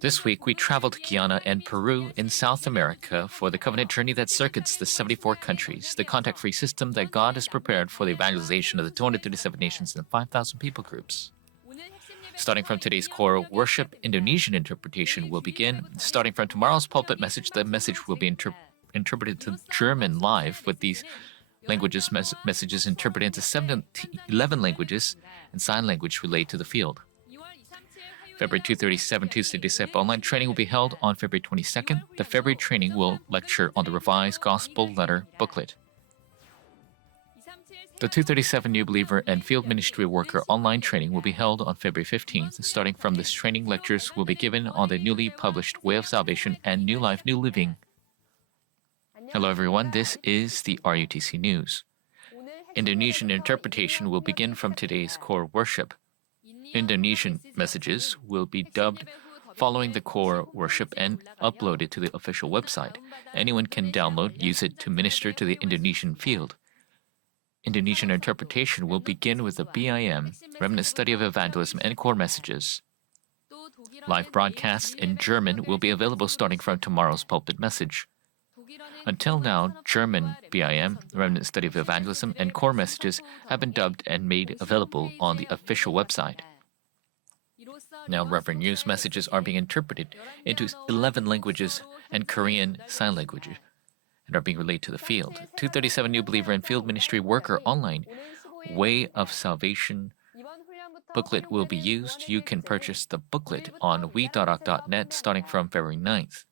This week, we traveled to Guyana and Peru in South America for the covenant journey that circuits the 74 countries, the contact-free system that God has prepared for the evangelization of the 237 nations and 5,000 people groups. Starting from today's core worship, Indonesian interpretation will begin. Starting from tomorrow's pulpit message, the message will be interpreted to German live, with these languages messages interpreted into 11 languages and sign language relayed to the field. February 237 Tuesday Disciple online training will be held on February 22nd. The February training will lecture on the revised Gospel Letter booklet. The 237 New Believer and Field Ministry Worker online training will be held on February 15th. Starting from this training, lectures will be given on the newly published Way of Salvation and New Life, New Living. Hello everyone, this is the RUTC News. Indonesian interpretation will begin from today's core worship. Indonesian messages will be dubbed following the core worship and uploaded to the official website. Anyone can download, use it to minister to the Indonesian field. Indonesian interpretation will begin with the BIM, Remnant Study of Evangelism and core messages. Live broadcasts in German will be available starting from tomorrow's pulpit message. Until now, German BIM, Remnant Study of Evangelism and core messages have been dubbed and made available on the official website. Now, Reverend News messages are being interpreted into 11 languages and Korean Sign Language and are being relayed to the field. 237 New Believer and Field Ministry Worker online Way of Salvation booklet will be used. You can purchase the booklet on we.org.net starting from February 9th.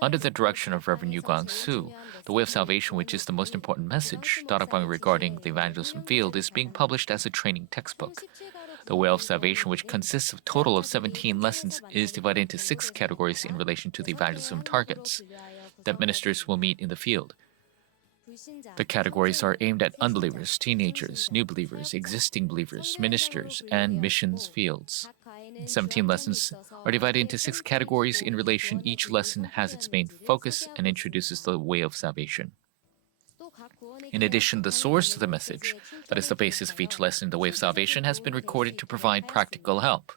Under the direction of Reverend Yu Gwang-soo, the Way of Salvation, which is the most important message, Darakbang regarding the evangelism field, is being published as a training textbook. The Way of Salvation, which consists of a total of 17 lessons, is divided into 6 categories in relation to the evangelism targets that ministers will meet in the field. The categories are aimed at unbelievers, teenagers, new believers, existing believers, ministers, and missions fields. 17 lessons are divided into 6 categories in relation. Each lesson has its main focus and introduces the way of salvation. In addition, the source of the message, that is the basis of each lesson, the way of salvation, has been recorded to provide practical help.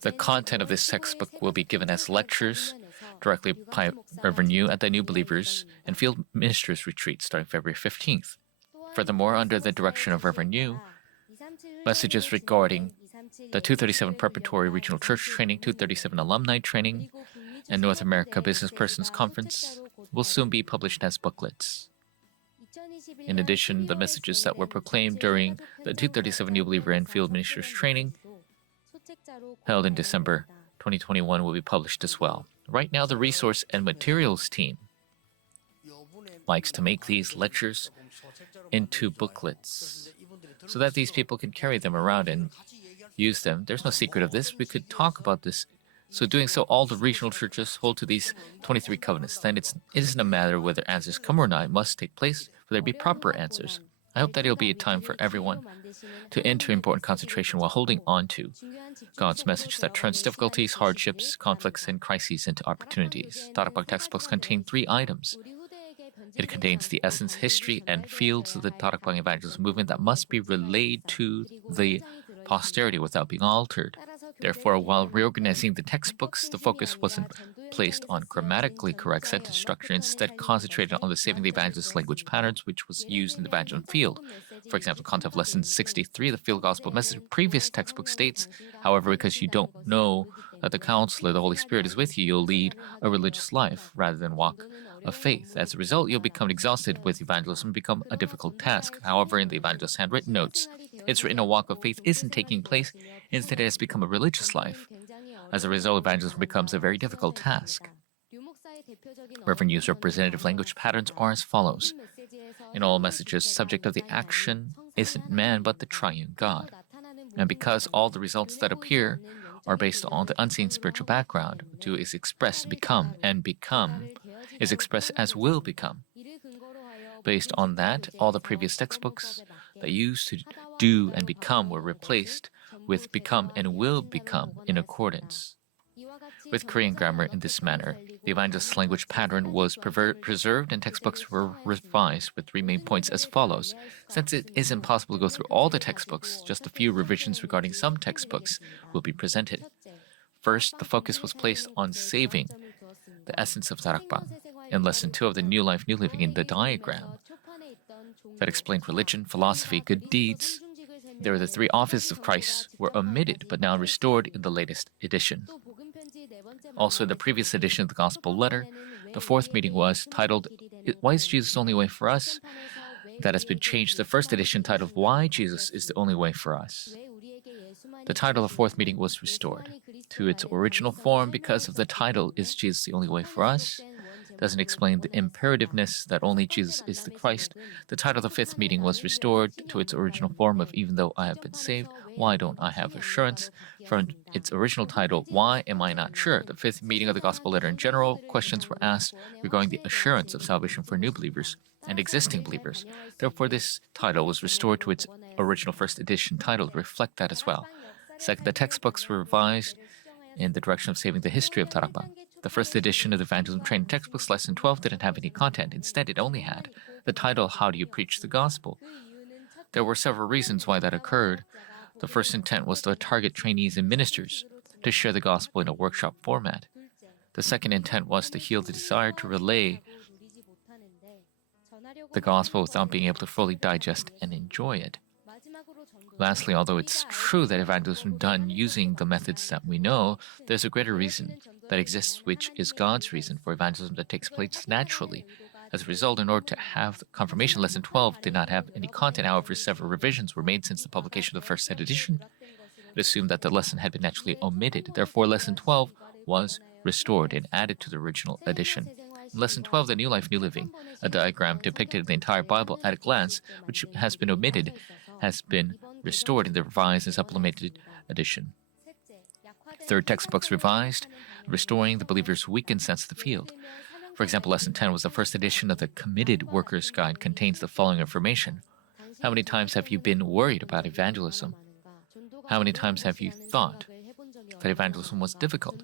The content of this textbook will be given as lectures directly by Reverend Yu at the New Believers and Field Ministers Retreat starting February 15th. Furthermore, under the direction of Reverend Yu, messages regarding the 237 Preparatory Regional Church Training, 237 Alumni Training, and North America Business Persons Conference will soon be published as booklets. In addition, the messages that were proclaimed during the 237 New Believer and Field Ministers Training held in December 2021 will be published as well. Right now, the Resource and Materials team likes to make these lectures into booklets so that these people can carry them around and use them. There's no secret of this. We could talk about this. So doing so, all the regional churches hold to these 23 covenants. Then it isn't a matter whether answers come or not. It must take place for there to be proper answers. I hope that it'll be a time for everyone to enter important concentration while holding on to God's message that turns difficulties, hardships, conflicts, and crises into opportunities. Darakbang textbooks contain 3 items. It contains the essence, history, and fields of the Darakbang evangelism movement that must be relayed to the posterity without being altered. Therefore, while reorganizing the textbooks, the focus wasn't placed on grammatically correct sentence structure, instead concentrated on the saving the evangelist language patterns which was used in the evangelism field. For example, content of lesson 63, the field gospel message, previous textbook states, however, because you don't know that the counselor, the Holy Spirit, is with you, you'll lead a religious life rather than walk of faith. As a result, you'll become exhausted with evangelism and become a difficult task. However, in the evangelist's handwritten notes, it's written a walk of faith isn't taking place. Instead, it has become a religious life. As a result, evangelism becomes a very difficult task. Reverend Yu's representative language patterns are as follows. In all messages, subject of the action isn't man but the triune God. And because all the results that appear are based on the unseen spiritual background, do is expressed become, and become is expressed as will become. Based on that, all the previous textbooks that used to do and become were replaced with become and will become in accordance. With Korean grammar in this manner, the evangelist language pattern was preserved and textbooks were revised with 3 main points as follows. Since it is impossible to go through all the textbooks, just a few revisions regarding some textbooks will be presented. First, the focus was placed on saving the essence of darakbang. In Lesson 2 of the New Life, New Living in the diagram that explained religion, philosophy, good deeds, there were the three offices of Christ were omitted but now restored in the latest edition. Also, in the previous edition of the Gospel Letter, the fourth meeting was titled, Why is Jesus the Only Way for Us? That has been changed to the first edition titled, Why Jesus is the Only Way for Us. The title of fourth meeting was restored to its original form because of the title, Is Jesus the Only Way for Us? Doesn't explain the imperativeness that only Jesus is the Christ. The title of the fifth meeting was restored to its original form of Even Though I Have Been Saved, Why Don't I Have Assurance? From its original title, Why Am I Not Sure? The fifth meeting of the Gospel Letter in general, questions were asked regarding the assurance of salvation for new believers and existing believers. Therefore, this title was restored to its original first edition title to reflect that as well. Second, the textbooks were revised in the direction of saving the history of darakbang. The first edition of the Evangelism Training Textbooks, Lesson 12, didn't have any content. Instead, it only had the title, How Do You Preach the Gospel? There were several reasons why that occurred. The first intent was to target trainees and ministers to share the gospel in a workshop format. The second intent was to heal the desire to relay the gospel without being able to fully digest and enjoy it. Lastly, although it's true that evangelism is done using the methods that we know, there's a greater reason that exists, which is God's reason for evangelism that takes place naturally. As a result, in order to have the confirmation, Lesson 12 did not have any content. However, several revisions were made since the publication of the first set edition. It assumed that the lesson had been naturally omitted. Therefore, Lesson 12 was restored and added to the original edition. In Lesson 12, the New Life, New Living, a diagram depicted the entire Bible at a glance, which has been omitted, has been restored in the revised and supplemented edition. Third, textbooks revised, restoring the believer's weakened sense of the field. For example, Lesson 10 was the first edition of the Committed Workers Guide, contains the following information. How many times have you been worried about evangelism? How many times have you thought that evangelism was difficult?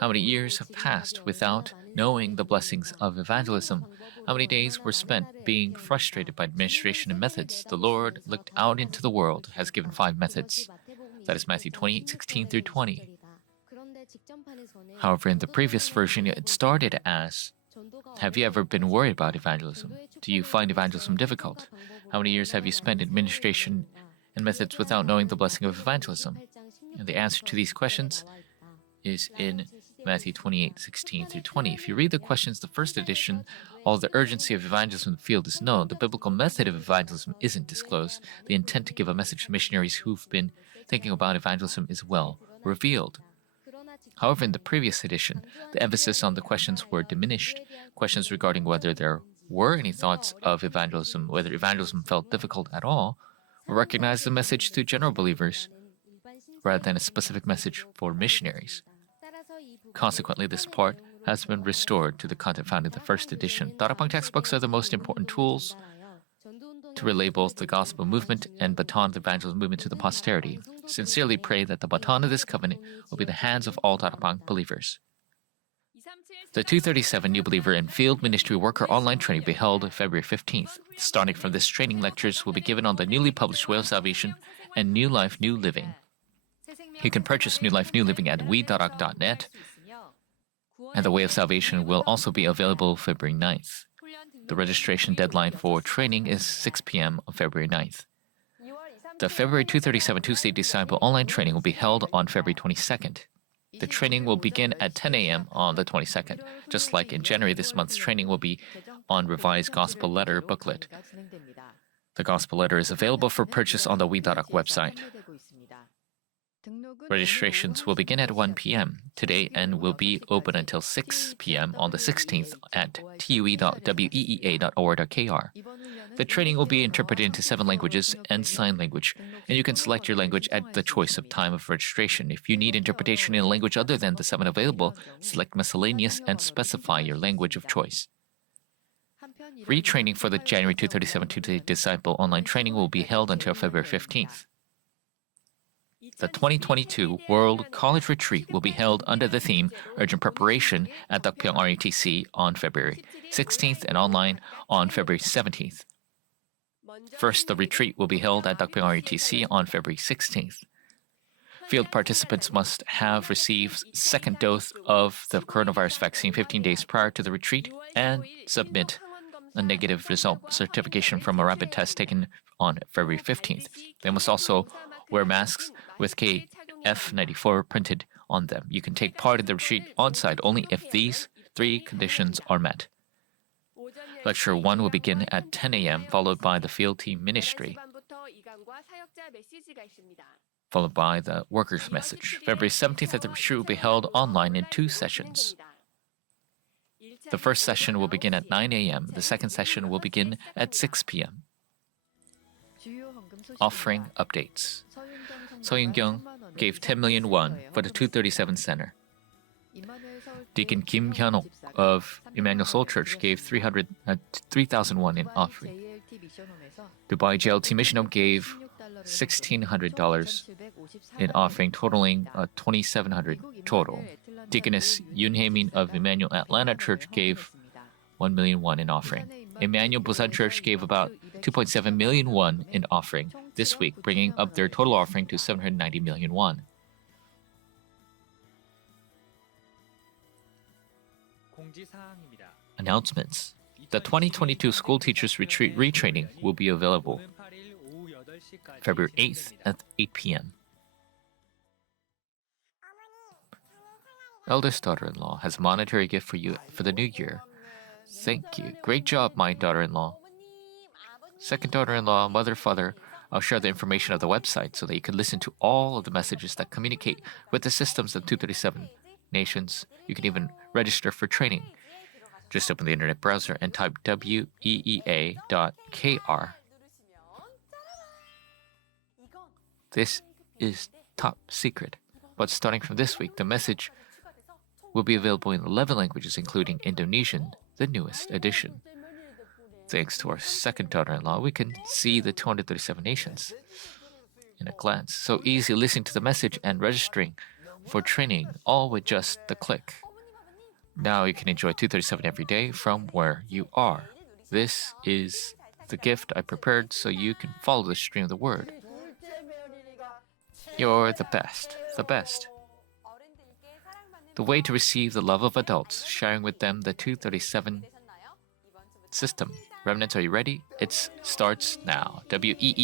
How many years have passed without knowing the blessings of evangelism? How many days were spent being frustrated by administration and methods? The Lord looked out into the world, has given 5 methods. That is Matthew 28:16 through 20. However, in the previous version, it started as, have you ever been worried about evangelism? Do you find evangelism difficult? How many years have you spent in administration and methods without knowing the blessing of evangelism? And the answer to these questions is in Matthew 28:16 through 20. If you read the questions, the first edition, all the urgency of evangelism in the field is known. The biblical method of evangelism isn't disclosed. The intent to give a message to missionaries who've been thinking about evangelism is well revealed. However, in the previous edition, the emphasis on the questions were diminished. Questions regarding whether there were any thoughts of evangelism, whether evangelism felt difficult at all, or recognized the message to general believers rather than a specific message for missionaries. Consequently, this part has been restored to the content found in the first edition. Darakbang textbooks are the most important tools to relay both the gospel movement and baton of the evangelism movement to the posterity. Sincerely pray that the baton of this covenant will be in the hands of all Darakbang believers. The 237 New Believer and Field Ministry Worker online training will be held February 15th. Starting from this training, lectures will be given on the newly published Way of Salvation and New Life, New Living. You can purchase New Life, New Living at we.org.net, and the Way of Salvation will also be available February 9th. The registration deadline for training is 6 p.m. on February 9th. The February 237 Tuesday Disciple online training will be held on February 22nd. The training will begin at 10 a.m. on the 22nd. Just like in January, this month's training will be on revised Gospel Letter booklet. The Gospel Letter is available for purchase on the we.org website. Registrations will begin at 1 p.m. today and will be open until 6 p.m. on the 16th at tue.weea.or.kr. The training will be interpreted into 7 languages and sign language, and you can select your language at the choice of time of registration. If you need interpretation in a language other than the 7 available, select miscellaneous and specify your language of choice. Retraining for the January 237 Tuesday Disciple online training will be held until February 15th. The 2022 World College Retreat will be held under the theme Urgent Preparation at Dakpyeong RUTC on February 16th and online on February 17th. First, the retreat will be held at Dakpyeong RUTC on February 16th. Field participants must have received second dose of the coronavirus vaccine 15 days prior to the retreat and submit a negative result certification from a rapid test taken on February 15th. They must also wear masks with KF94 printed on them. You can take part in the retreat on-site only if these three conditions are met. Lecture 1 will begin at 10 a.m., followed by the field team ministry, followed by the workers' message. February 17th, the retreat will be held online in 2 sessions. The first session will begin at 9 a.m. The second session will begin at 6 p.m. Offering updates. Seo Yun-kyung gave 10 million won for the 237 Center. Deacon Kim Hyun-ok of Emmanuel Seoul Church gave 3,000 won in offering. Dubai JLT Mission Home gave $1,600 in offering, totaling 2,700 total. Deaconess Yoon Hae-min of Emmanuel Atlanta Church gave 1 million won in offering. Emmanuel Busan Church gave about 2.7 million won in offering this week, bringing up their total offering to 790 million won. Announcements. The 2022 School Teachers Retreat retraining will be available February 8th at 8 p.m. Eldest daughter-in-law has a monetary gift for you for the new year. Thank you. Great job, my daughter-in-law. Second daughter-in-law, mother, father, I'll share the information of the website so that you can listen to all of the messages that communicate with the systems of 237 nations. You can even register for training. Just open the internet browser and type weea.kr. This is top secret, but starting from this week, the message will be available in 11 languages, including Indonesian, the newest edition. Thanks to our second daughter-in-law, we can see the 237 nations in a glance. So easy listening to the message and registering for training, all with just the click. Now you can enjoy 237 every day from where you are. This is the gift I prepared so you can follow the stream of the word. You're the best, the best. The way to receive the love of adults, sharing with them the 237 system. Remnants, are you ready? It starts now. weea.kr.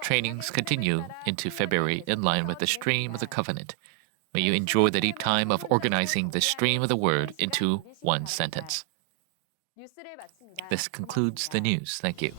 Trainings continue into February in line with the stream of the covenant. May you enjoy the deep time of organizing the stream of the word into one sentence. This concludes the news. Thank you.